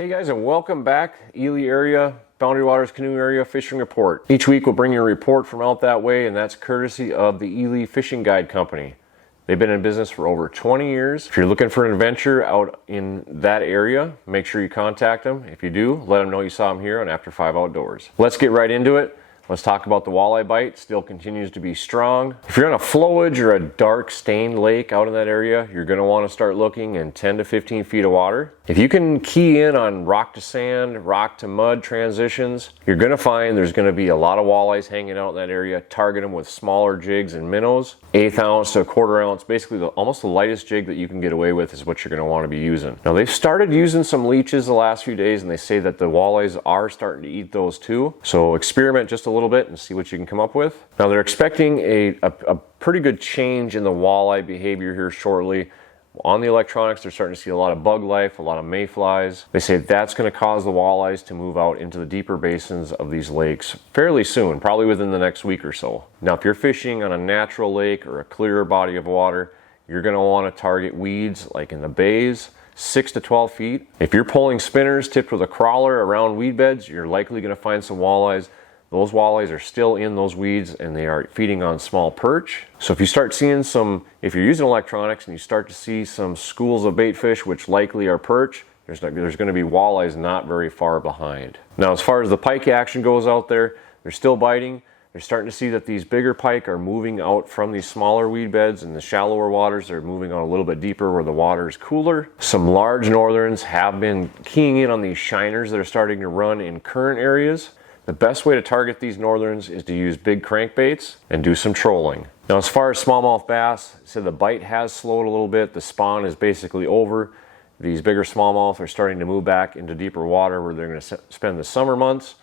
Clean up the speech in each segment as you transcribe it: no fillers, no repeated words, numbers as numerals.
Hey guys, and welcome back. Ely area, Boundary Waters Canoe area fishing report. Each week we'll bring you a report from out that way, and that's courtesy of the Ely Fishing Guide Company. They've been in business for over 20 years. If you're looking for an adventure out in that area, make sure you contact them. If you do, let them know you saw them here on After 5 Outdoors. Let's get right into it. Let's talk about the walleye bite. Still continues to be strong. If you're on a flowage or a dark stained lake out in that area, you're going to want to start looking in 10 to 15 feet of water. If you can key in on rock to sand, rock to mud transitions, you're going to find there's going to be a lot of walleyes hanging out in that area. Target them with smaller jigs and minnows. 1/8 ounce to 1/4 ounce, basically almost the lightest jig that you can get away with is what you're going to want to be using. Now they've started using some leeches the last few days, and they say that the walleyes are starting to eat those too. So experiment just a little bit and see what you can come up with. Now they're expecting a pretty good change in the walleye behavior here shortly. On the electronics, they're starting to see a lot of bug life, a lot of mayflies. They say that's going to cause the walleyes to move out into the deeper basins of these lakes fairly soon, probably within the next week or so. Now, if you're fishing on a natural lake or a clearer body of water, you're going to want to target weeds like in the bays, 6 to 12 feet. If you're pulling spinners tipped with a crawler around weed beds, you're likely going to find some walleyes. Those walleyes are still in those weeds and they are feeding on small perch. So if you start seeing if you're using electronics and you start to see some schools of bait fish, which likely are perch, there's going to be walleyes not very far behind. Now, as far as the pike action goes out there, they're still biting. They're starting to see that these bigger pike are moving out from these smaller weed beds, and the shallower waters they're moving on a little bit deeper where the water is cooler. Some large northerns have been keying in on these shiners that are starting to run in current areas. The best way to target these northerns is to use big crankbaits and do some trolling. Now, as far as smallmouth bass, so the bite has slowed a little bit. The spawn is basically over. These bigger smallmouth are starting to move back into deeper water where they're going to spend the summer months.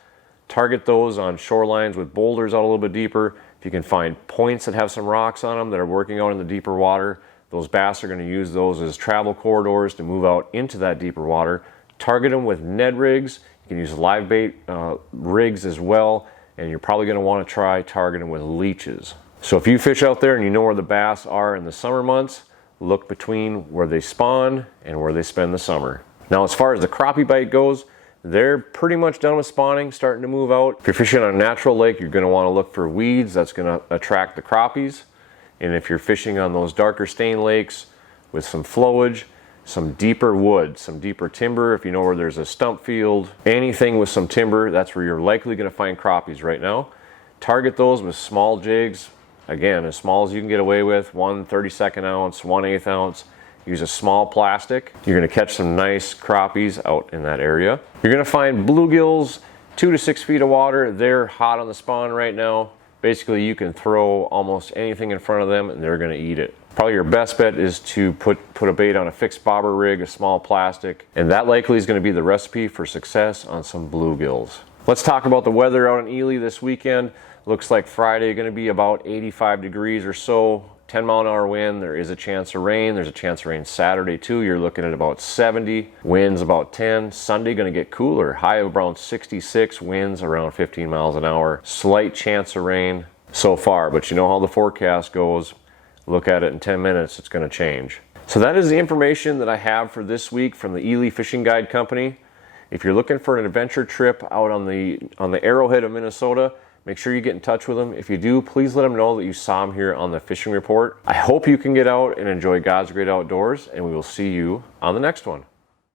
Target those on shorelines with boulders out a little bit deeper. If you can find points that have some rocks on them that are working out in the deeper water, those bass are going to use those as travel corridors to move out into that deeper water. Target them with Ned rigs. You can use live bait rigs as well, and you're probably going to want to try targeting with leeches. So if you fish out there and you know where the bass are in the summer months, look between where they spawn and where they spend the summer. Now, as far as the crappie bite goes, they're pretty much done with spawning, starting to move out. If you're fishing on a natural lake, you're going to want to look for weeds. That's going to attract the crappies. And if you're fishing on those darker stained lakes with some flowage, some deeper wood, some deeper timber, if you know where there's a stump field, anything with some timber, that's where you're likely going to find crappies right now. Target those with small jigs. Again, as small as you can get away with, 1 32nd ounce, 1/8 ounce. Use a small plastic. You're going to catch some nice crappies out in that area. You're going to find bluegills, 2 to 6 feet of water. They're hot on the spawn right now. Basically, you can throw almost anything in front of them and they're going to eat it. Probably your best bet is to put a bait on a fixed bobber rig, a small plastic, and that likely is going to be the recipe for success on some bluegills. Let's talk about the weather out in Ely this weekend. Looks like Friday going to be about 85 degrees or so, 10-mile-an-hour wind. There is a chance of rain. There's a chance of rain Saturday too. You're looking at about 70, winds about 10. Sunday going to get cooler, high of around 66, winds around 15 miles an hour. Slight chance of rain so far, but you know how the forecast goes. Look at it in 10 minutes, it's going to change. So that is the information that I have for this week from the Ely Fishing Guide Company. If you're looking for an adventure trip out on the Arrowhead of Minnesota, make sure you get in touch with them. If you do, please let them know that you saw them here on the fishing report. I hope you can get out and enjoy God's great outdoors, and we will see you on the next one.